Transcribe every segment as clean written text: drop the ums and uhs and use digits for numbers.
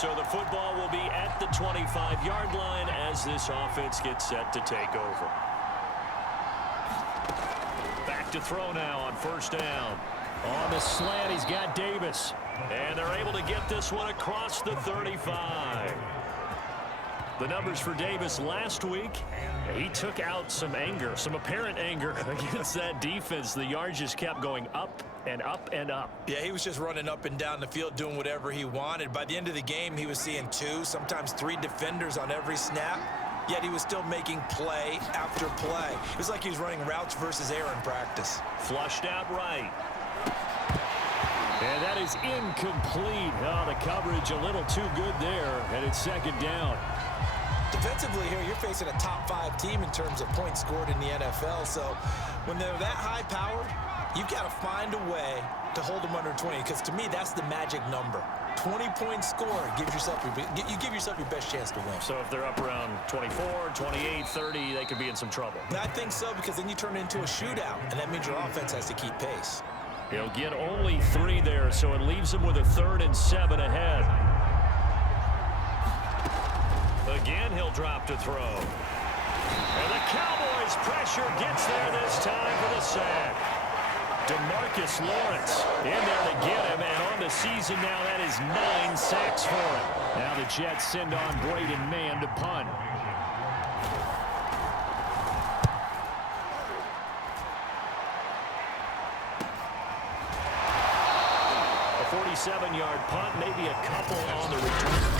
So the football will be at the 25-yard line as this offense gets set to take over. Back to throw now on first down. On the slant, he's got Davis. And they're able to get this one across the 35. The numbers for Davis last week, he took out some anger, some apparent anger against that defense. The yards just kept going up and up and up. Yeah, he was just running up and down the field doing whatever he wanted. By the end of the game, he was seeing 2, sometimes 3 defenders on every snap, yet he was still making play after play. It was like he was running routes versus air in practice. Flushed out right. And that is incomplete. Oh, the coverage a little too good there, and it's second down. Defensively here, you're facing a top 5 team in terms of points scored in the NFL. So when they're that high powered, you've got to find a way to hold them under 20. Because to me, that's the magic number. 20-point score gives yourself you give yourself your best chance to win. So if they're up around 24, 28, 30, they could be in some trouble. I think so, because then you turn it into a shootout, and that means your offense has to keep pace. He'll get only 3 there, so it leaves him with a 3rd and 7 ahead. Again, he'll drop to throw. And the Cowboys' pressure gets there this time for the sack. DeMarcus Lawrence in there to get him, and on the season now, that is 9 sacks for him. Now the Jets send on Braden Mann to punt. A 47-yard punt, maybe a couple on the return.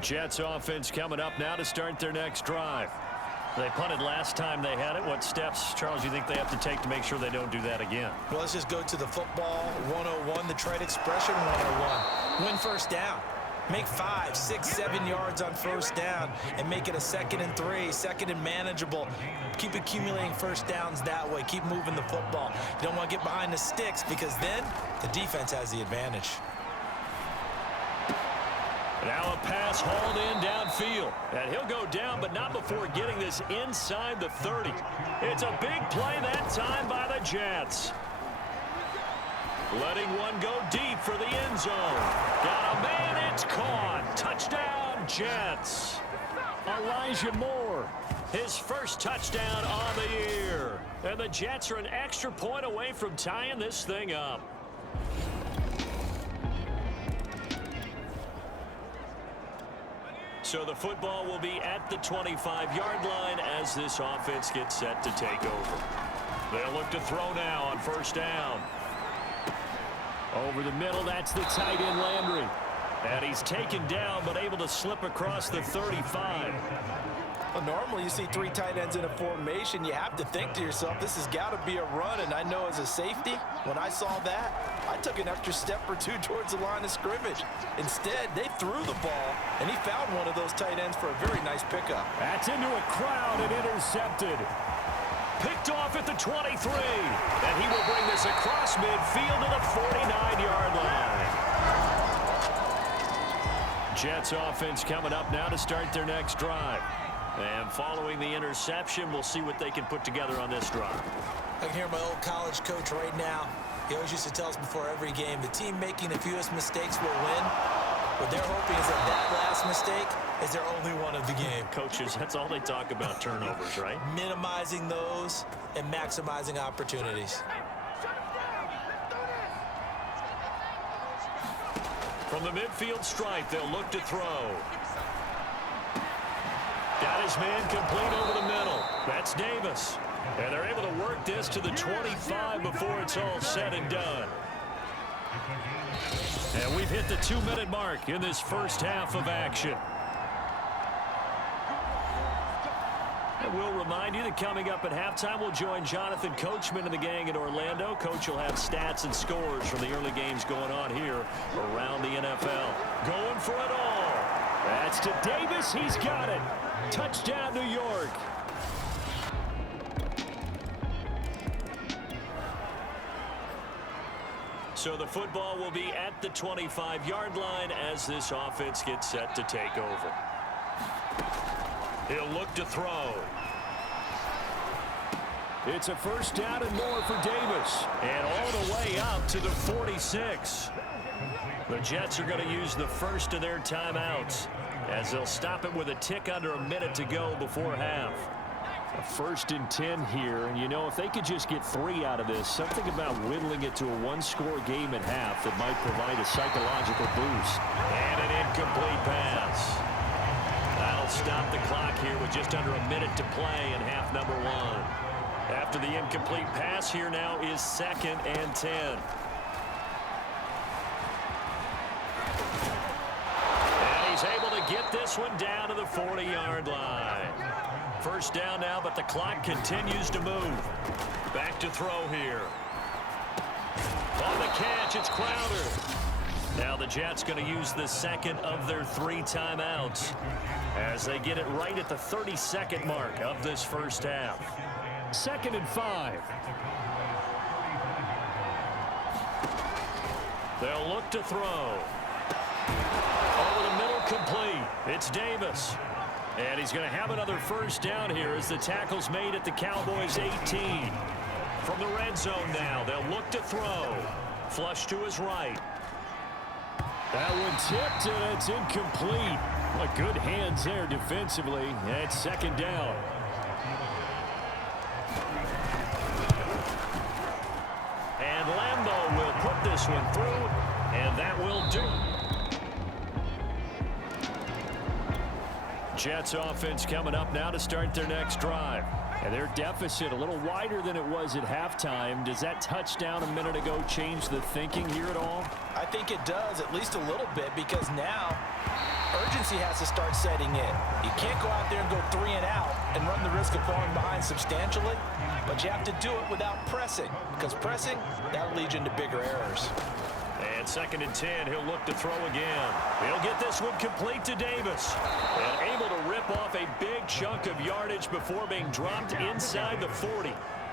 Jets offense coming up now to start their next drive. They punted last time they had it. What steps, Charles, do you think they have to take to make sure they don't do that again? Well, let's just go to the football 101, the trade expression 101. Win first down. Make 5, 6, 7 yards on first down and make it a 2nd and 3, 2nd and manageable. Keep accumulating first downs that way. Keep moving the football. You don't want to get behind the sticks because then the defense has the advantage. Now a pass hauled in downfield. And he'll go down, but not before getting this inside the 30. It's a big play that time by the Jets. Letting one go deep for the end zone. Got a man, it's caught. Touchdown, Jets. Elijah Moore, his first touchdown on the year. And the Jets are an extra point away from tying this thing up. So the football will be at the 25-yard line as this offense gets set to take over. They'll look to throw now on first down. Over the middle, that's the tight end Landry. And he's taken down but able to slip across the 35. Well, normally you see 3 tight ends in a formation. You have to think to yourself, this has got to be a run. And I know as a safety, when I saw that, I took an extra step or 2 towards the line of scrimmage. Instead, they threw the ball, and he found one of those tight ends for a very nice pickup. That's into a crowd and intercepted. Picked off at the 23. And he will bring this across midfield to the 49-yard line. Jets offense coming up now to start their next drive. And following the interception, we'll see what they can put together on this drive. I can hear my old college coach right now. He always used to tell us before every game, the team making the fewest mistakes will win. What they're hoping is that last mistake is their only one of the game. Coaches, that's all they talk about, turnovers, right? Minimizing those and maximizing opportunities. From the midfield stripe, they'll look to throw. Got his man complete over the middle. That's Davis. And they're able to work this to the 25 before it's all said and done. And we've hit the 2-minute mark in this first half of action. And we'll remind you that coming up at halftime, we'll join Jonathan Coachman and the gang in Orlando. Coach will have stats and scores from the early games going on here around the NFL. Going for it all. That's to Davis. He's got it. Touchdown, New York. So the football will be at the 25-yard line as this offense gets set to take over. He'll look to throw. It's a first down and more for Davis. And all the way up to the 46. The Jets are going to use the first of their timeouts as they'll stop it with a tick under a minute to go before half. A 1st and 10 here, and you know, if they could just get 3 out of this, something about whittling it to a one-score game at half that might provide a psychological boost. And an incomplete pass. That'll stop the clock here with just under a minute to play in half number 1. After the incomplete pass, here now is 2nd and 10. And he's able to get this one down to the 40-yard line. First down now, but the clock continues to move. Back to throw here. On the catch, it's Crowder. Now the Jets going to use the second of their 3 timeouts as they get it right at the 32nd mark of this first half. 2nd and 5. They'll look to throw. Over the middle, complete. It's Davis. And he's going to have another first down here as the tackle's made at the Cowboys' 18. From the red zone now, they'll look to throw. Flush to his right. That one tipped, and it's incomplete. What good hands there defensively. And it's 2nd down. And Lambeau will put this one through, and that will do it. Jets offense coming up now to start their next drive. And their deficit a little wider than it was at halftime. Does that touchdown a minute ago change the thinking here at all? I think it does, at least a little bit, because now urgency has to start setting in. You can't go out there and go 3 and out and run the risk of falling behind substantially, but you have to do it without pressing, because pressing, that'll lead you into bigger errors. And 2nd and 10, he'll look to throw again. He'll get this one complete to Davis. And able to rip off a big chunk of yardage before being dropped inside the 40.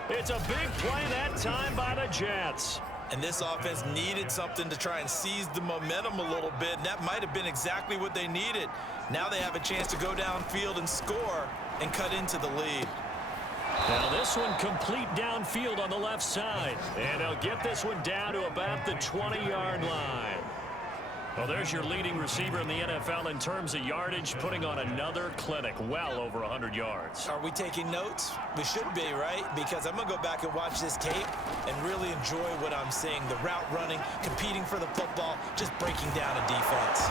It's a big play that time by the Jets. And this offense needed something to try and seize the momentum a little bit, and that might have been exactly what they needed. Now they have a chance to go downfield and score and cut into the lead. Now this one complete downfield on the left side. And they'll get this one down to about the 20-yard line. Well, there's your leading receiver in the NFL in terms of yardage, putting on another clinic, well over 100 yards. Are we taking notes? We should be, right? Because I'm going to go back and watch this tape and really enjoy what I'm seeing. The route running, competing for the football, just breaking down a defense.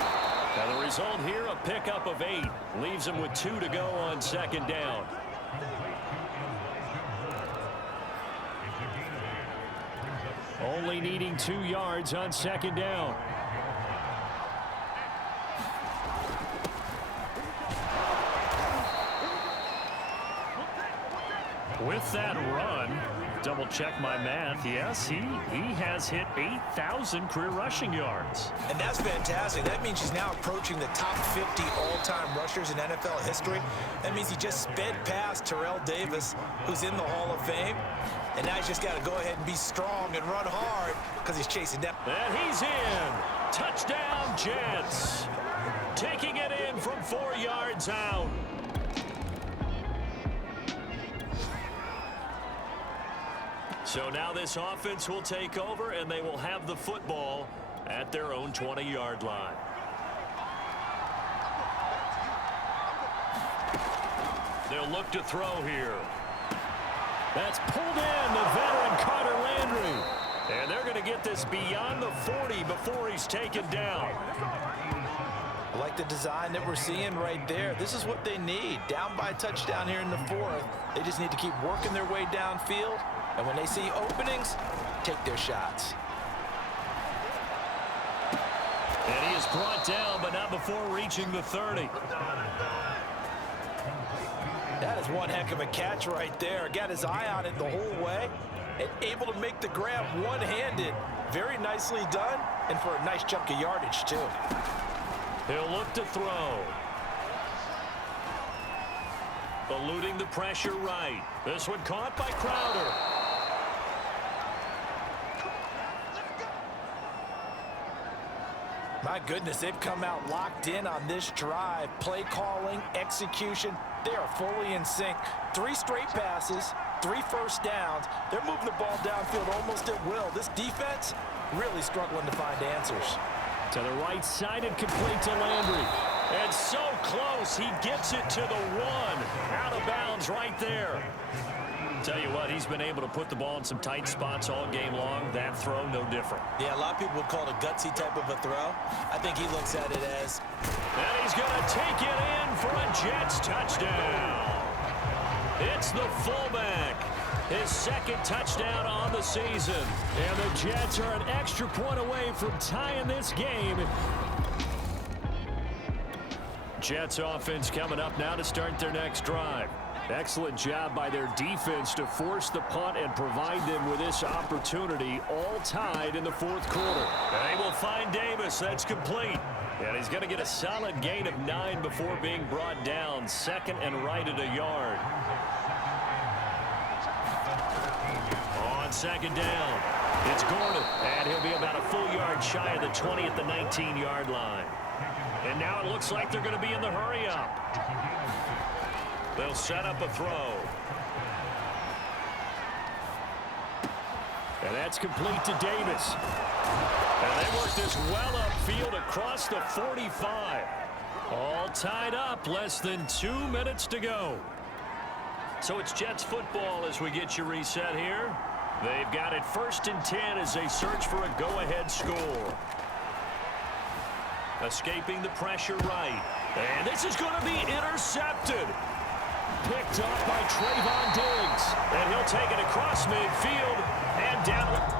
Now the result here, a pickup of 8. Leaves them with 2 to go on 2nd down. Only needing 2 yards on 2nd down. With that run, double check my math. Yes, he has hit 8,000 career rushing yards. And that's fantastic. That means he's now approaching the top 50 all-time rushers in NFL history. That means he just sped past Terrell Davis, who's in the Hall of Fame. And now he's just got to go ahead and be strong and run hard because he's chasing down. And he's in. Touchdown, Jets. Taking it in from 4 yards out. So now this offense will take over, and they will have the football at their own 20-yard line. They'll look to throw here. That's pulled in, the veteran Carter Landry. And they're going to get this beyond the 40 before he's taken down. I like the design that we're seeing right there. This is what they need. Down by a touchdown here in the 4th. They just need to keep working their way downfield. And when they see openings, take their shots. And he is brought down, but not before reaching the 30. That is one heck of a catch right there. Got his eye on it the whole way. And able to make the grab one-handed. Very nicely done. And for a nice chunk of yardage, too. He'll look to throw. Eluding the pressure right. This one caught by Crowder. My goodness, they've come out locked in on this drive. Play calling, execution, they are fully in sync. 3 straight passes, 3 first downs. They're moving the ball downfield almost at will. This defense really struggling to find answers. To the right side and complete to Landry. And so close, he gets it to the 1. Out of bounds right there. Tell you what, he's been able to put the ball in some tight spots all game long. That throw, no different. Yeah, a lot of people would call it a gutsy type of a throw. I think he looks at it as... And he's going to take it in for a Jets touchdown. It's the fullback. His second touchdown on the season. And the Jets are an extra point away from tying this game. Jets offense coming up now to start their next drive. Excellent job by their defense to force the punt and provide them with this opportunity, all tied in the fourth quarter. They will find Davis. That's complete. And he's going to get a solid gain of 9 before being brought down. Second and right at a yard. On second down, it's Gordon. And he'll be about a full yard shy of the 20 at the 19-yard line. And now it looks like they're going to be in the hurry-up. They'll set up a throw. And that's complete to Davis. And they work this well upfield across the 45. All tied up, less than 2 minutes to go. So it's Jets football as we get you reset here. They've got it 1st and 10 as they search for a go-ahead score. Escaping the pressure right. And this is going to be intercepted. Picked up by Trayvon Diggs. And he'll take it across midfield and down.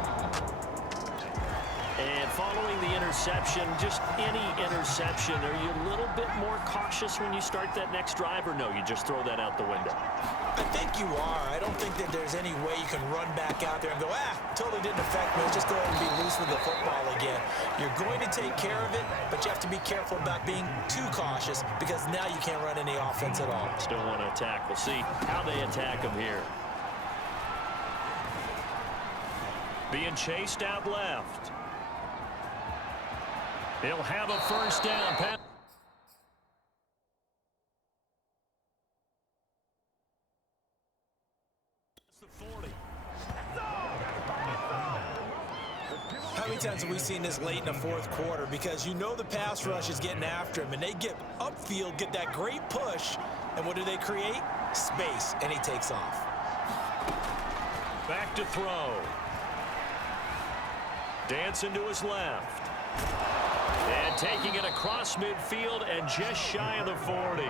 And following the interception, just any interception, are you a little bit more cautious when you start that next drive, or no, you just throw that out the window? I think you are. I don't think that there's any way you can run back out there and go, totally didn't affect me. Just go ahead and be loose with the football again. You're going to take care of it, but you have to be careful about being too cautious because now you can't run any offense at all. Still want to attack. We'll see how they attack them here. Being chased out left. He'll have a first down. How many times have we seen this late in the fourth quarter? Because you know the pass rush is getting after him, and they get upfield, get that great push, and what do they create? Space, and he takes off. Back to throw. Dancing to his left. And taking it across midfield and just shy of the 40.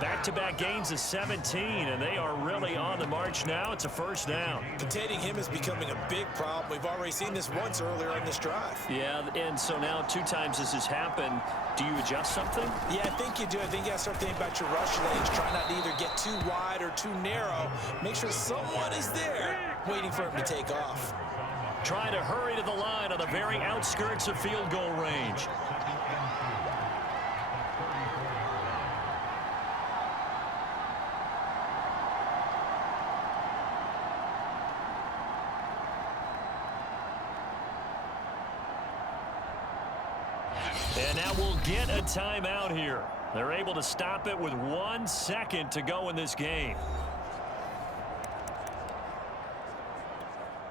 Back-to-back gains of 17, and they are really on the march now. It's a first down. Containing him is becoming a big problem. We've already seen this once earlier in this drive. Yeah, and so now 2 times this has happened. Do you adjust something? Yeah, I think you do. I think you got to start thinking about your rush lanes. Try not to either get too wide or too narrow. Make sure someone is there waiting for him to take off. Trying to hurry to the line on the very outskirts of field goal range. And now we'll get a timeout here. They're able to stop it with 1 second to go in this game.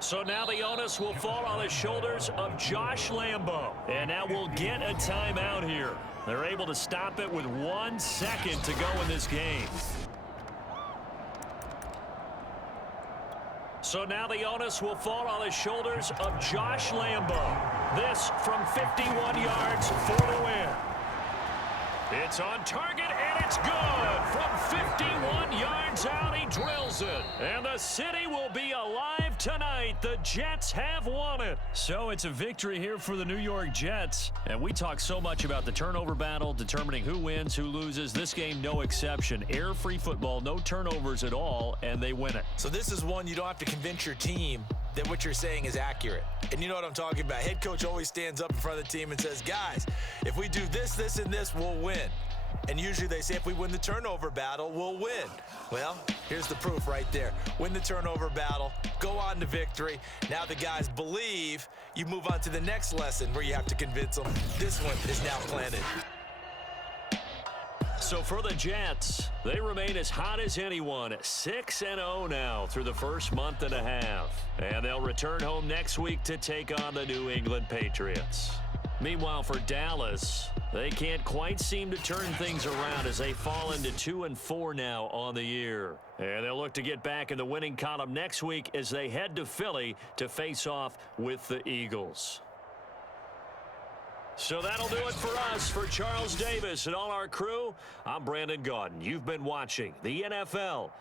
So now the onus will fall on the shoulders of Josh Lambo. And now we'll get a timeout here. They're able to stop it with 1 second to go in this game. So now the onus will fall on the shoulders of Josh Lambo. This from 51 yards for the win. It's on target, and it's good. From 51 yards out, he drills it. And the city will be alive tonight. The Jets have won it. So it's a victory here for the New York Jets. And we talk so much about the turnover battle, determining who wins, who loses. This game, no exception. Air-free football, no turnovers at all, and they win it. So this is one you don't have to convince your team that what you're saying is accurate. And you know what I'm talking about. Head coach always stands up in front of the team and says, guys, if we do this, this, and this, we'll win. And usually they say if we win the turnover battle, we'll win. Well, here's the proof right there. Win the turnover battle, go on to victory. Now the guys believe. You move on to the next lesson where you have to convince them. This one is now planted. So for the Jets, they remain as hot as anyone, 6-0 now through the first month and a half. And they'll return home next week to take on the New England Patriots. Meanwhile, for Dallas, they can't quite seem to turn things around as they fall into 2-4 now on the year. And they'll look to get back in the winning column next week as they head to Philly to face off with the Eagles. So that'll do it for us. For Charles Davis and all our crew, I'm Brandon Gaudin. You've been watching the NFL